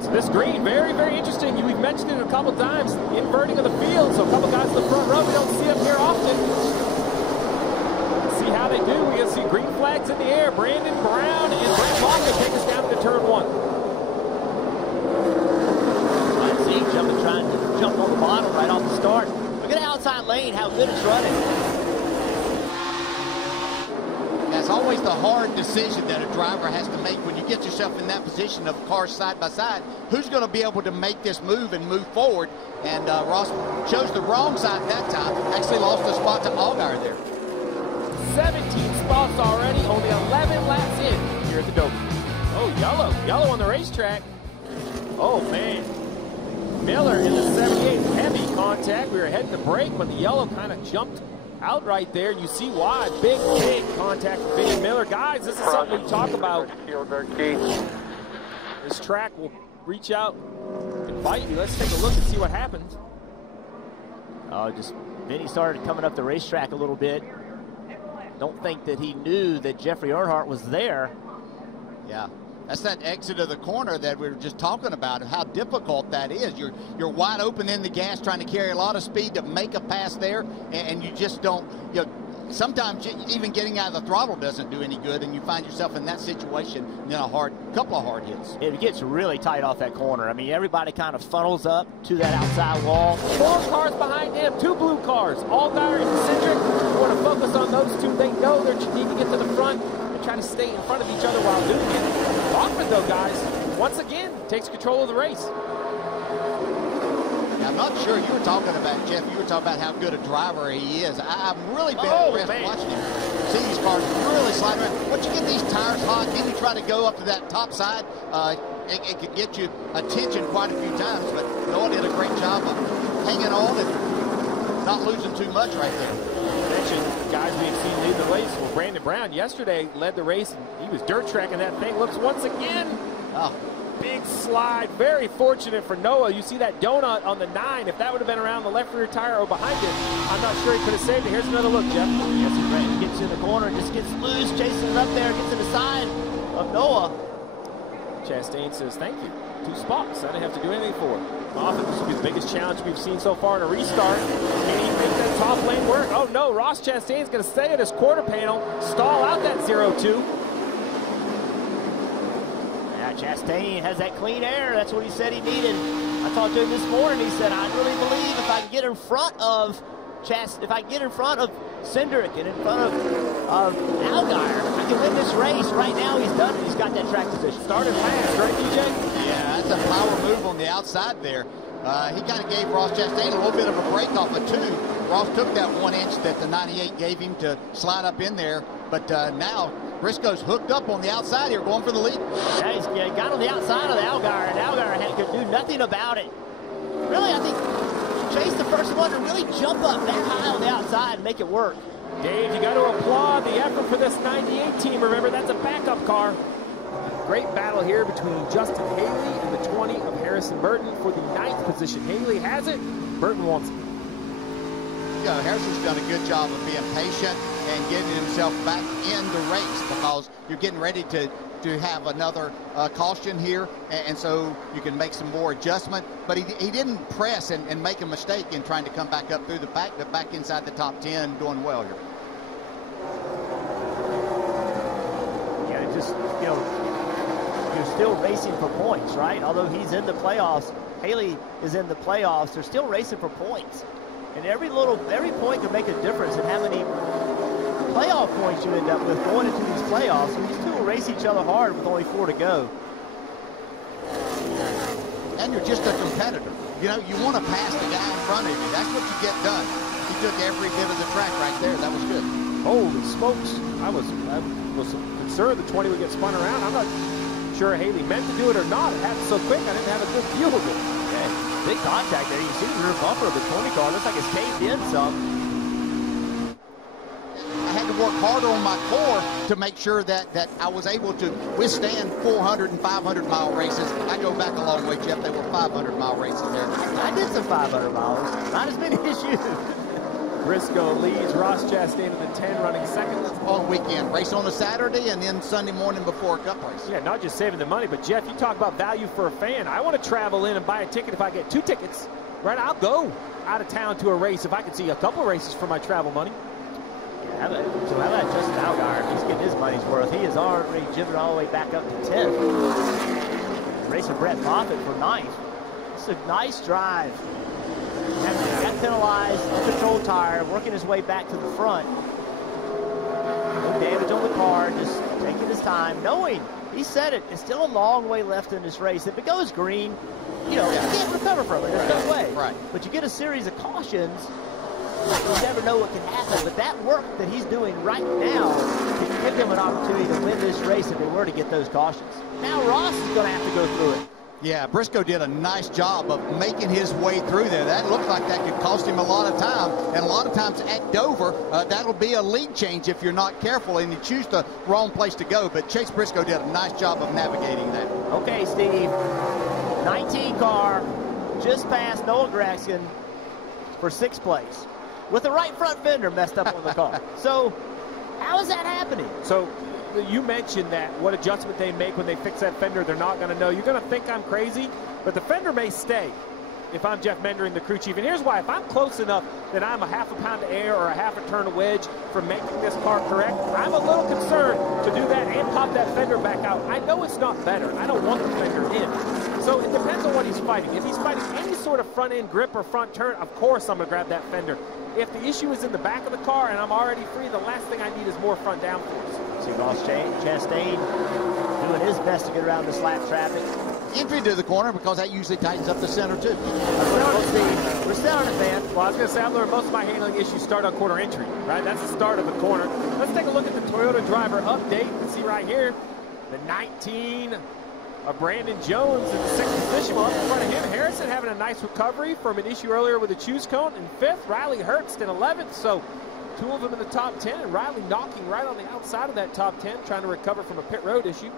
So this green, very, very interesting. We've mentioned it a couple times. Inverting of the field, so a couple guys in the front row. We don't see them here often. Let's see how they do. We can see green flags in the air. Brandon Brown and Brent Walker take us down to turn 1. Let's see, trying to jump on the bottom right off the start. Look at the outside lane, how good it's running. That's always the hard decision that a driver has to make when you get yourself in that position of cars side by side. Who's going to be able to make this move and move forward? And Ross chose the wrong side that time. Actually lost a spot to Allgaier there. 17 spots already, only 11 laps in here at the Dover. Oh, yellow on the racetrack. Oh, man. Miller in the 78, heavy contact. We were heading to break when the yellow kind of jumped out right there. You see why. Big contact with Vinny Miller. Guys, this is something we talk about. This track will reach out and bite you. Let's take a look and see what happens. Oh, Vinny started coming up the racetrack a little bit. Don't think that he knew that Jeffrey Earnhardt was there. Yeah. That's that exit of the corner that we were just talking about, how difficult that is. You're wide open in the gas, trying to carry a lot of speed to make a pass there, and you just don't, sometimes even getting out of the throttle doesn't do any good, and you find yourself in that situation, and then a couple of hard hits. It gets really tight off that corner. I mean, everybody kind of funnels up to that outside wall. 4 cars behind him, 2 blue cars. Allgaier and Cindric. We want to focus on those 2. They know they need to get to the front. Trying to stay in front of each other while doing it. Rockman, though, guys, once again, takes control of the race. I'm not sure you were talking about, Jeff, you were talking about how good a driver he is. I've really been impressed watching him. See these cars really sliding around. Once you get these tires hot, then you try to go up to that top side, it could get you attention quite a few times, but Noah did a great job of hanging on and not losing too much right there. Mentioned guys we've seen lead the race. Well, Brandon Brown yesterday led the race, and he was dirt tracking that thing. Looks once again. Oh, big slide. Very fortunate for Noah. You see that donut on the 9. If that would have been around the left rear tire or behind him, I'm not sure he could have saved it. Here's another look, Jeff. Yes, he's right. He gets in the corner and just gets loose, chasing it up there, gets to the side of Noah. Chastain says, thank you. 2 spots. I didn't have to do anything for it. Often this will be the biggest challenge we've seen so far in a restart. Can he make that top lane work? Oh no, Ross Chastain's going to stay at his quarter panel, stall out that 0-2. Yeah, Chastain has that clean air. That's what he said he needed. I talked to him this morning. He said, I really believe if I can get in front of Cindric and in front of Allgaier, I can win this race. Right now he's done it. He's got that track position. Started last, right, DJ? Yeah, that's a power move on the outside there. He kind of gave Ross Chastain a little bit of a break off of 2. Ross took that 1 inch that the 98 gave him to slide up in there, but now Briscoe's hooked up on the outside here, going for the lead. Yeah, he got on the outside of the Allgaier, and Allgaier could do nothing about it. Really, I think Chase the first one to really jump up that high on the outside and make it work. Dave, you got to applaud the effort for this 98 team. Remember, that's a backup car. Great battle here between Justin Haley and the 20 of Harrison Burton for the 9th position. Haley has it. Burton wants it. Harrison's done a good job of being patient and getting himself back in the race, because you're getting ready to have another caution here, and so you can make some more adjustment. But he didn't press and make a mistake in trying to come back up through the pack, but back inside the top 10, doing well here. Yeah, just, you're still racing for points, right? Although he's in the playoffs, Haley is in the playoffs, they're still racing for points. And every point can make a difference in how many playoff points you end up with going into these playoffs. And these two will race each other hard with only 4 to go. And you're just a competitor. You want to pass the guy in front of you. That's what you get done. He took every bit of the track right there. That was good. Holy smokes. I was concerned the 20 would get spun around. I'm not sure Haley meant to do it or not. It happened so quick, I didn't have a good view of it. Yeah, big contact there. You see the rear bumper of the 20 car. Looks like it's caved in some. I had to work harder on my core to make sure that I was able to withstand 400 and 500-mile races. I go back a long way, Jeff. They were 500-mile races there. I did some 500 miles. Not as many as you. Briscoe leads. Ross Chastain in the 10, running second. On weekend, race on a Saturday and then Sunday morning before a cup race. Yeah, not just saving the money, but Jeff, you talk about value for a fan. I want to travel in and buy a ticket. If I get 2 tickets, right, I'll go out of town to a race if I can see a couple races for my travel money. Yeah, so how about Justin Allgaier? He's getting his money's worth. He is already jibbing all the way back up to 10th. Racing Brett Moffitt for 9th. It's a nice drive. Got penalized, control tire, working his way back to the front. No damage on the car, just taking his time, knowing, he said it, it's still a long way left in this race. If it goes green, you know, you can't recover from it. There's no way. Right. But you get a series of cautions, you never know what can happen. But that work that he's doing right now can give him an opportunity to win this race if they were to get those cautions. Now Ross is going to have to go through it. Yeah, Briscoe did a nice job of making his way through there. That looked like that could cost him a lot of time. And a lot of times at Dover, that'll be a lead change if you're not careful and you choose the wrong place to go. But Chase Briscoe did a nice job of navigating that. Okay, Steve. 19 car, just past Noah Gragson for 6th place. With the right front fender messed up on the car. So, how is that happening? So, you mentioned that what adjustment they make when they fix that fender, they're not going to know. You're going to think I'm crazy, but the fender may stay if I'm Jeff Mendering, the crew chief. And here's why. If I'm close enough that I'm a half a pound of air or a half a turn of wedge from making this car correct, I'm a little concerned to do that and pop that fender back out. I know it's not better. I don't want the fender in. So it depends on what he's fighting. If he's fighting any sort of front end grip or front turn, of course I'm going to grab that fender. If the issue is in the back of the car and I'm already free, the last thing I need is more front downforce. See Ross Chastain doing his best to get around this lap traffic. Entry to the corner because that usually tightens up the center too. We're still on it, man. Well, I was going to say, I've learned most of my handling issues start on corner entry, right? That's the start of the corner. Let's take a look at the Toyota driver update. You can see right here, the 19 of Brandon Jones in the 6th position. Well, up in front of him, Harrison having a nice recovery from an issue earlier with a choose cone. In 5th, Riley Hurst in 11th. So 2 of them in the top 10, and Riley knocking right on the outside of that top 10, trying to recover from a pit road issue.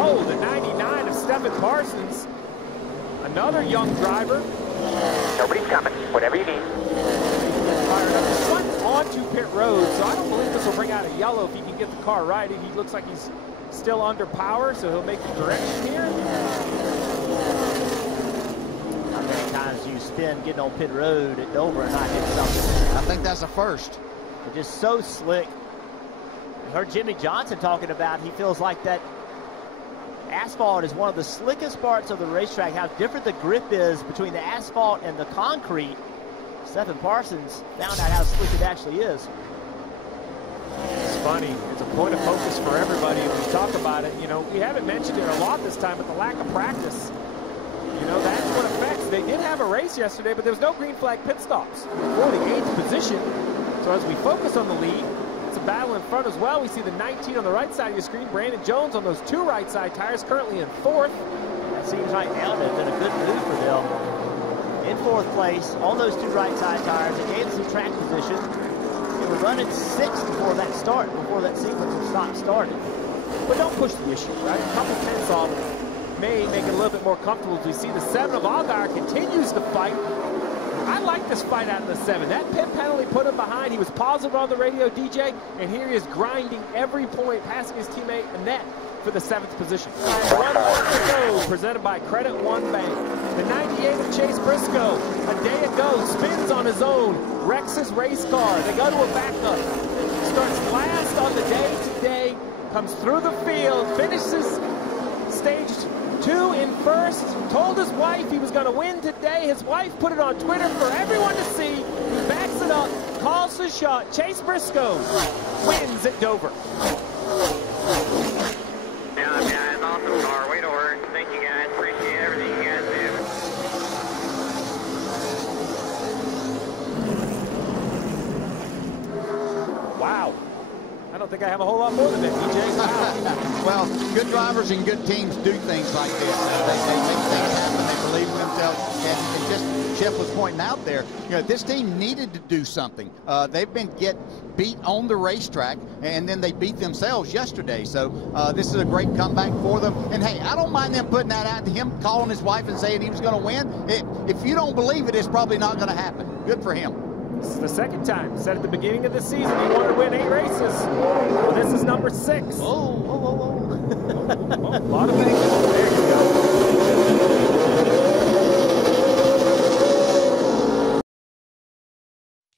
Oh, the 99 of Stephen Parsons. Another young driver. Nobody's coming. Whatever you need. Fired up the front onto pit road, so I don't believe this will bring out a yellow if he can get the car right. He looks like he's still under power, so he'll make the correction here. How many times do you spin getting on pit road at Dover and not hit something? I think that's a first. It's just so slick. I heard Jimmy Johnson talking about he feels like that asphalt is one of the slickest parts of the racetrack, how different the grip is between the asphalt and the concrete. Stephen Parsons found out how slick it actually is. It's funny. It's a point of focus for everybody when we talk about it. You know, we haven't mentioned it a lot this time, but the lack of practice, you know, that's what affects. They did have a race yesterday, but there was no green flag pit stops for the 8th position. So as we focus on the lead, it's a battle in front as well. We see the 19 on the right side of your screen. Brandon Jones on those 2 right side tires, currently in 4th. That seems right now to have been a good move for them. In 4th place on those 2 right side tires. It gave them some track position. They were running 6th before that start, before that sequence of stops started. But don't push the issue, right? A couple tenths off may make it a little bit more comfortable. As we see the 7 of Allgaier continues to fight. I like this fight out of the 7. That pit penalty put him behind. He was positive on the radio, DJ, and here he is grinding every point, passing his teammate Annette for the 7th position. 1 lap to go, presented by Credit One Bank. The 98 of Chase Briscoe, a day ago, spins on his own, wrecks his race car. They go to a backup. Starts last on the day today, comes through the field, finishes stage 2 in 1st, told his wife he was going to win today. His wife put it on Twitter for everyone to see. He backs it up, calls the shot. Chase Briscoe wins at Dover. Yeah, guys, awesome car. Way to work. Thank you, guys. Appreciate everything you guys do. Wow. I don't think think I have a whole lot more than that, DJ. Well, good drivers and good teams do things like this. They make things happen. They believe in themselves. And just Jeff was pointing out there, you know, this team needed to do something. They've been beat on the racetrack, and then they beat themselves yesterday. So this is a great comeback for them. And hey, I don't mind them putting that out to him, calling his wife and saying he was going to win. If you don't believe it, it's probably not going to happen. Good for him. This is the second time. Said at the beginning of the season he wanted to win 8 races. Well, this is number 6. Oh. A lot of things. There you go.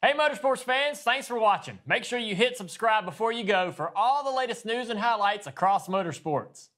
Hey Motorsports fans, thanks for watching. Make sure you hit subscribe before you go for all the latest news and highlights across motorsports.